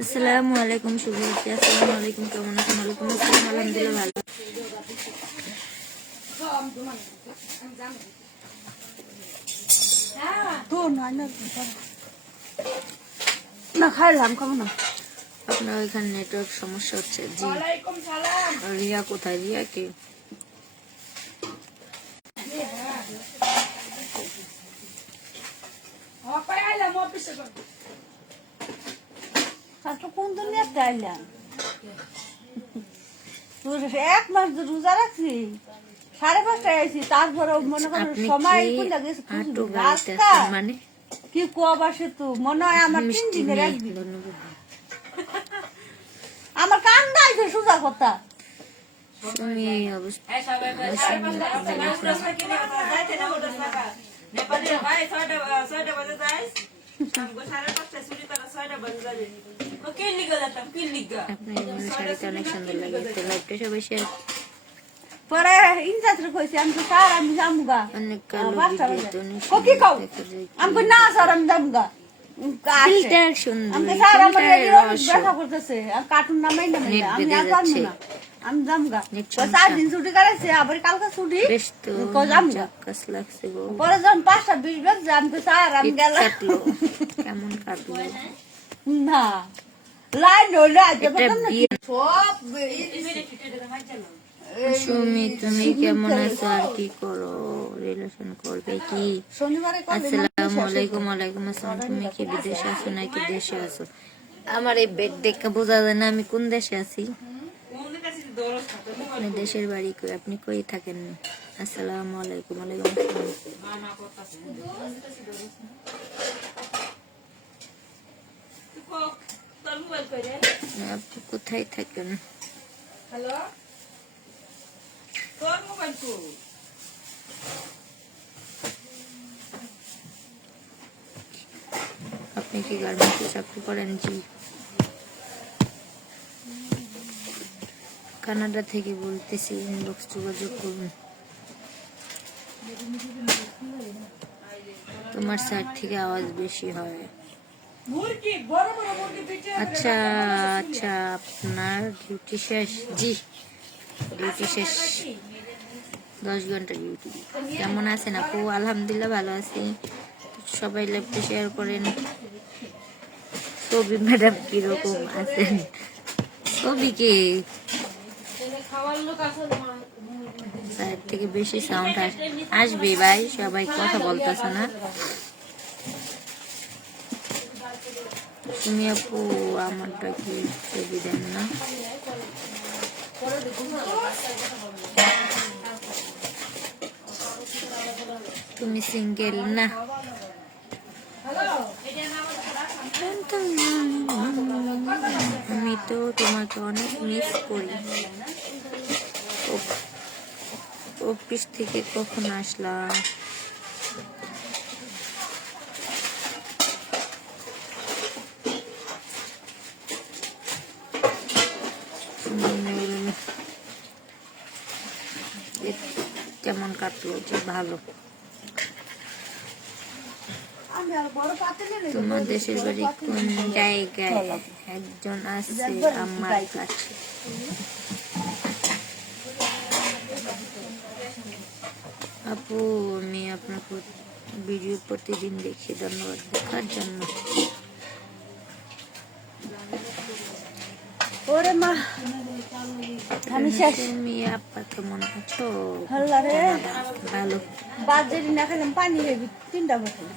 আসসালামুয়ালাইকুম শুভরাত্রি। আসসালামুয়ালাইকুম, কেমন আছেন? ওয়ালাইকুম আসসালাম, আলহামদুলিল্লাহ ভালো। না খাইলাম খাবো না। আপনার ওইখানে নেটওয়ার্ক সমস্যা হচ্ছে। জি, রিয়া কোথায়? রিয়া কে? কোন দুনিয়াতে আইলাম? এক মাস রোজা রাখছি, 5:30টায় আইছি, তারপরে মনে করো সময় মানে কি কুয়াবাসে তো মনে হয় আমার 3 দিনের একদিন। আমার কান্দা আইছে সোজা কথা। অনেক সুন্দর লাগে। সবাই শেয়ার পরে ইনচার্জরে কইছি আমি তো স্যার আমি যামুগা অনেক কালো কি কও আমি না স্যার আমি যামুগা ফিল্টার সুন্দর আমি স্যার আমার ব্যথা করতেছে আর কার্টুন নামাই না আমি আর পারবো না আমি যামুগা 4 দিন ছুটি করেছে আবার কালকে ছুটি কই যামুগা কাস লাগছে গো। পরে যখন 5:20 বাজে আমি তো স্যার আমি গেলাম। কেমন কাটলো না লাইন হইলো আজ সুমি তুমি কেমন আছো আর কি করো? রিলেশন করবে কি? আসসালামু আলাইকুম। ওয়ালাইকুম আসসালাম। তুমি কি বিদেশে আছো নাকি দেশে আছো? আমার এই বেড দেখে বোঝা যায় না আমি কোন দেশে আছি। আপনি দেশের বাড়ি কই? আপনি কই থাকেন? আসসালামু আলাইকুম। ওয়ালাইকুম আসসালাম। আপনি কোথায় থাকেন? আপনি কি গার্মেন্টসে চাকরি করেন? জি। কানাডা থেকে বলতেছি, ইনবক্স যোগাযোগ করুন। তোমার সাইড থেকে আওয়াজ বেশি হয়। আচ্ছা আচ্ছা, আপনার ডিউটি শেষ? জি, ডিউটি শেষ, 10 ঘন্টা ডিউটি। কেমন আছেন আপু? আলহামদুলিল্লাহ ভালো আছি। সবাই লাইভটা শেয়ার করেন। ছবি ম্যাডাম কিরকম আছেন? ছবিকে সাইড থেকে বেশি সাউন্ড আসবে ভাই, সবাই কথা বলতেছে না। তুমি আপু আমারটা কি ছবি দেন না? তুমি সিঙ্গেল না? আমি তো তোমাকে অনেক মিস করি। অফিস থেকে কখন আসলা? কেমন কাটলো? যে ভালো। তোমার দেশের বাড়ি কোন জায়গায়? একজন আছে আমার কাছে। আপু আমি আপনার ভিডিও প্রতিদিন দেখি, ধন্যবাদ দেখার জন্য। ওরে মা আমি শেষ। তুমি আপা কেমন আছো? ভালো। বাজারে না খেলাম পানি 3টা বোতল।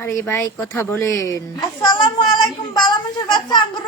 আরে ভাই কথা বলেন। আসসালামু আলাইকুম বালা মানুষের বাচ্চা আঙ্গুর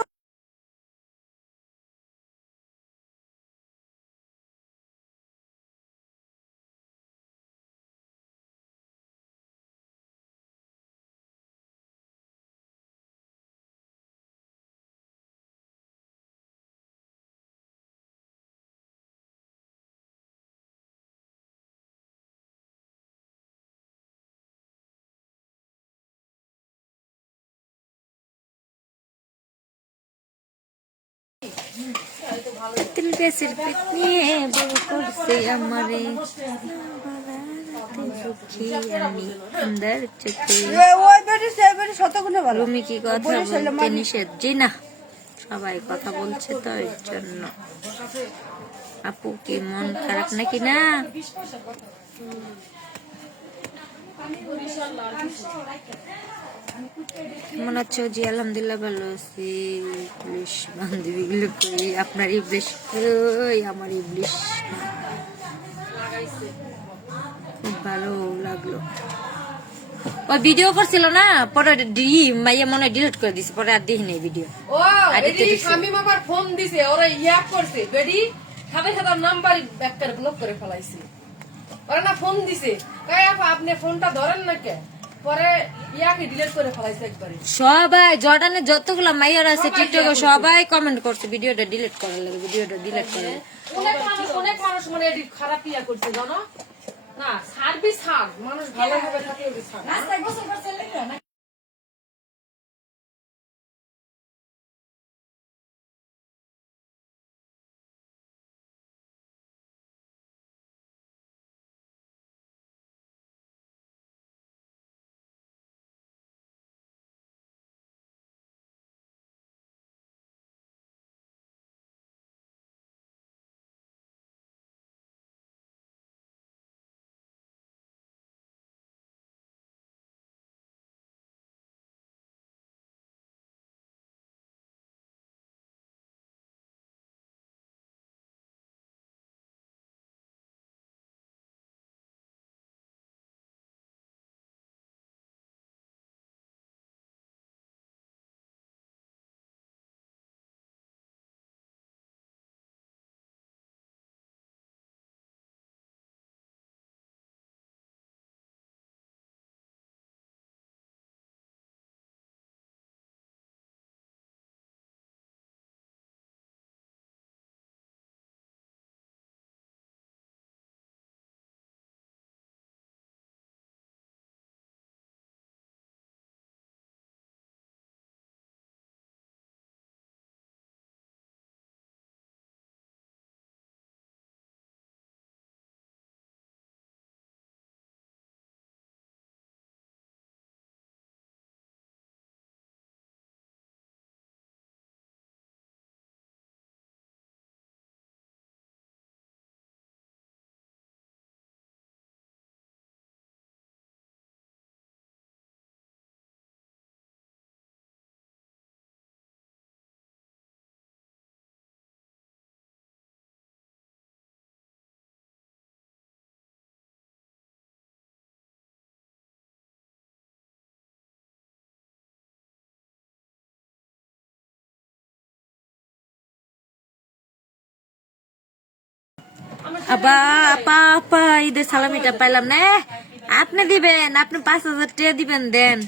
তেল পেসের পিক নিয়ে বড় করছে আমারে আমি আন্দার চোখে। ওই বেটি সে বেটি শতগুণে ভালো রুমি কি কথা বলতে নিষেধ? জি না, সবাই কথা বলছে তো এর জন্য। আপু কি মন খারাপ নাকি? না, কেমন আছো? জি আলহামদুলিল্লাহ ভালো আছি। ইবলিশ বান্ধবী গুলো কই? আপনার ইবলিশ ওই আমার ইবলিশ খুব ভালো লাগলো। ওই ভিডিও করছিল না, পরে মাইয়া মনে ডিলিট করে দিছে, পরে আর দেখি নাই ভিডিও। ও বেডি শামিম আমার ফোন দিছে, ওরা ইয়াক করছে, বেডি সাথে সাথে নাম্বার ব্যাককার ব্লক করে ফেলাইছে। ওরা না ফোন দিছে, কয় আপা আপনি ফোনটা ধরেন না কে? পরে ইয়াকে ডিলিট করে ফেলাইছে একবারে। সবাই জর্ডানে যতগুলা মাইয়ার আছে টিকটকে সবাই কমেন্ট করছে ভিডিওটা ডিলিট করার লাগে, ভিডিওটা ডিলিট করার লাগে। অনেক মানুষ মানে এডিট খারাপ ইয়া করছে জানো না, সার্ভিস হার মানুষ ভালোভাবে থাকে ওই ছাড়। আপা আপা আপা ঈদের সালামিটা পাইলাম না। আপনি দিবেন, আপনি 5,000 টাকা দিবেন, দেন।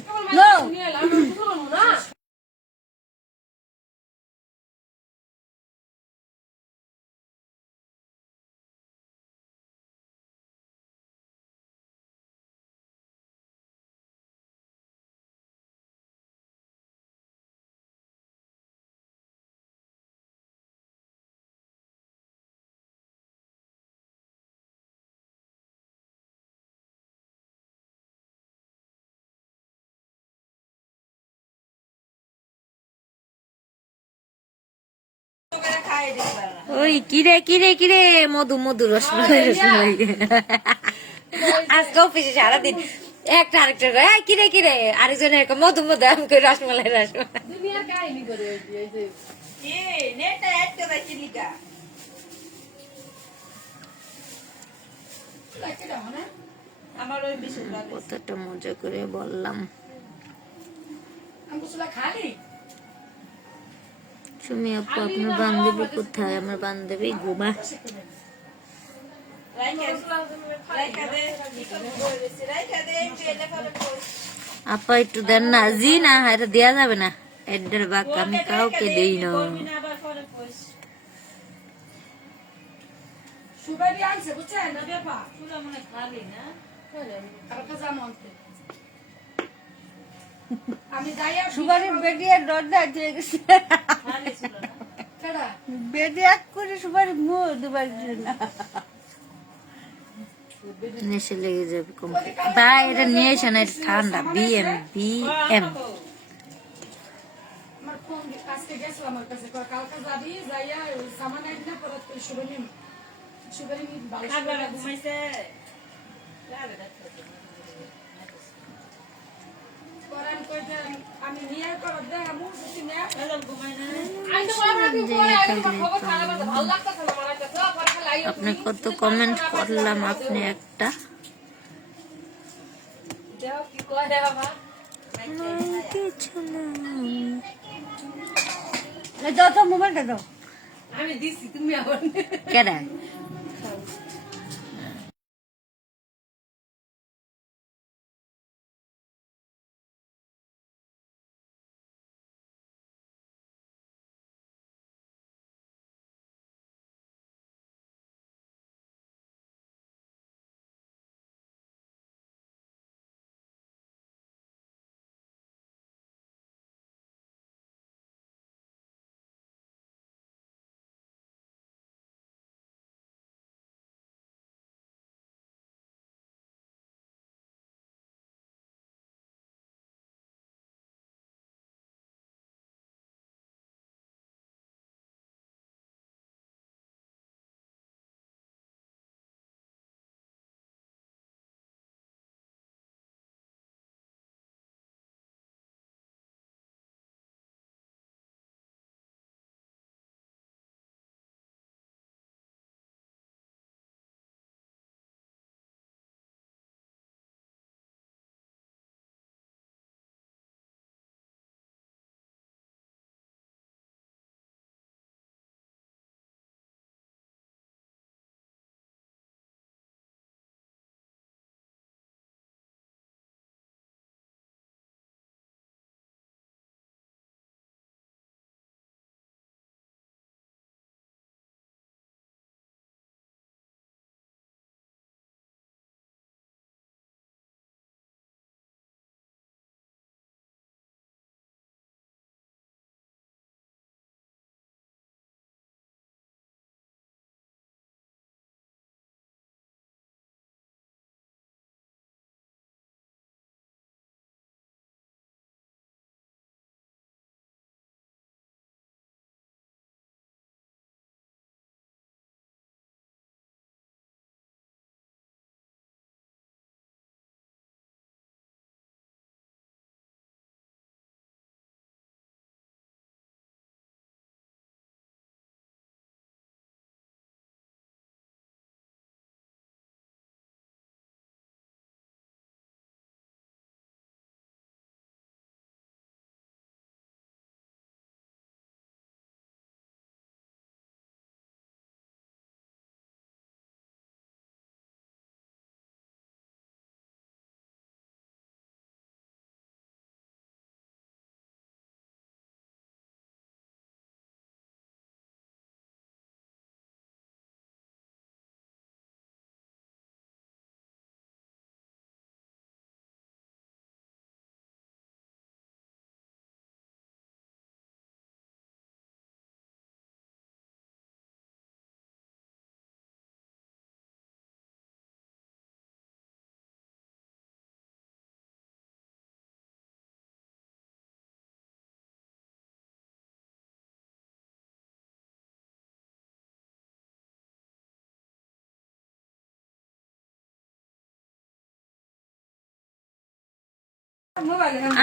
ওই কিরে কিরে কিরে মধু মধু রসমালাই রসমালাই। আজকে অফিসে সারাদিন একটা আরেকটা কিরে কিরে, আরেকজনের মধু মধু, আমি কই রসমালাই রসমালাই। দুনিয়ার কাহিনী করে এই যে আমার ওই বিশেষ কতটা মজা করে বললাম। সুমি আপু আপনার বান্ধবী কোথায়? আমার বান্ধবী ঘুমা। আপা একটু দেন না। জি না, এটা দেওয়া যাবে না, এডের বাক আমি কাউকে দেই না। সুগারের বেডি আর দরজা দিয়ে গেছে বেডি এক করে সুগার মুখ দুবার না নেশে লেগে যাবে কমপ্লিট। ভাই এটা নিয়ে এসে না, এটা ঠান্ডা। বিএম বিএম আমার ফোন আজকে গেছিল আমার কাছে কালকে যাবি যাইয়া সামান আইন না পরে সুগারি সুগারি ভালো ঘুমাইছে করান কইতে আমি নিয়ে কর দে আমু যদি না ঘুমাই না আইন তো বড় কি করে আইন খবর খারাপ আছে ভালো লাগতেছে না আমার কাছে পরে খালি আপনি কত কমেন্ট করলাম, আপনি একটা যাও কি কয় রে বাবা কিছু না। দাও তো মোবাইলটা দাও আমি দিছি তুমি আবার কেডা?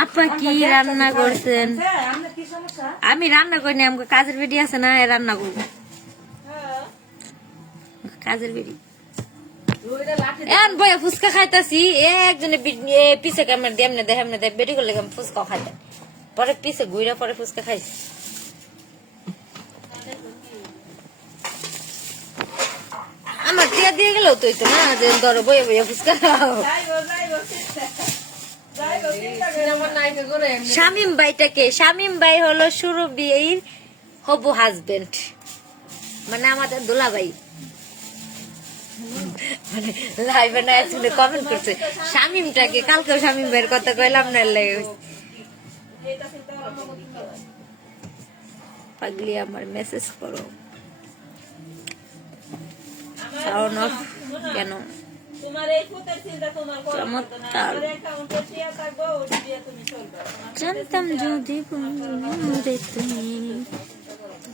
আপা কি রান্না করছেন? আমি রান্না করিনি, আমাকে কাজের বেটি আছে না, রান্না করবো। কাজের বেটি এখন বইয়া ফুচকা খাইতাছি, একজনে পিছে ক্যামেরা দিয়ে এমনি দেয় বেটি করলে ফুচকা খাইতে পরে পিছে ঘুরে পরে ফুচকা খাইস। আমার টিয়া দিয়ে গেল তুই তো না যে ধরো বইয়ে বইয়ে ফুচকা খাও। শামিম ভাইটাকে, শামিম ভাই হলো সুরভির হবু হাজবেন্ড, মানে আমাদের দোলা ভাই। মানে লাইভে না শুনে কমেন্ট করছে শামিমটাকে, কালকেও শামিম ভাইয়ের কথা কইলাম না লাগে পাগলি আমার মেসেজ করো সাউন্ড অফ কেন চমৎকার জানতাম যদি তুমি।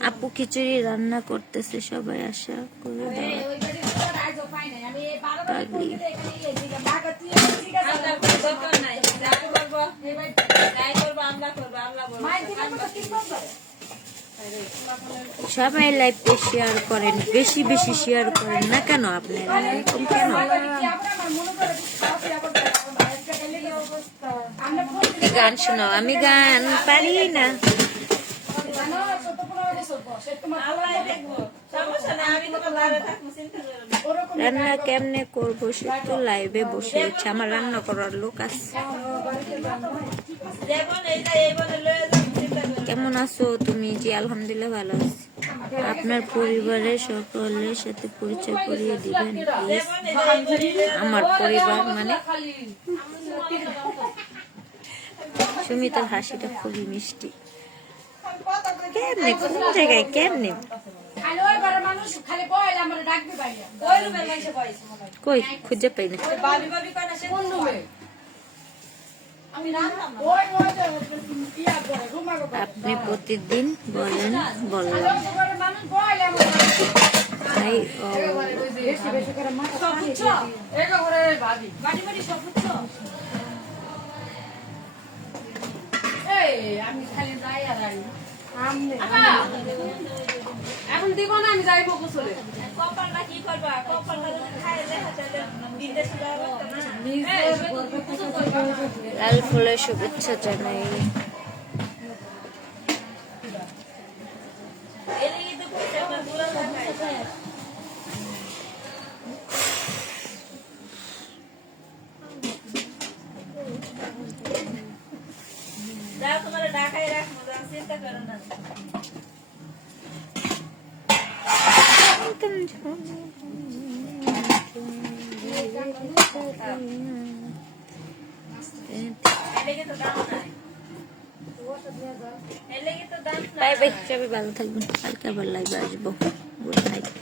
আপু খিচুড়ি রান্না করতেছে, সবাই আশা করে পাগলি। সবাই লাইভে শেয়ার করেন, বেশি বেশি শেয়ার করেন না কেন আপনারা এরকম কেন? গান শোনাও, আমি গান পারি না। রান্না কেমনে করবো সে তো লাইভে বসে আছে, আমার রান্না করার লোক আছে। কেমন আছো তুমি? জি আলহামদুলিল্লাহ ভালো আছি। আপনার পরিবারের সকলের সাথে পরিচয় করিয়ে দিবেন প্লিজ। আমার পরিবার মানে সুমিতার হাসিটা খুবই মিষ্টি। কেমনে কোন জায়গায় কেমনে কই খুঁজে পাই না। আপনি প্রতিদিন বলেন বললাম আমি খালি যাই আর এখন দিব না, আমি যাইবো গোসলে। কপালটা কি করবা? কপালটা যদি খাইলে বিদেশে যাবো না। লাল ফুলের শুভেচ্ছা জানাই। তোমার ঢাকায় রাখবো, চিন্তা করো না। বাই বাই, সবাই ভালো থাকবেন, কালকে আবার লাইভে আসবো। Good night.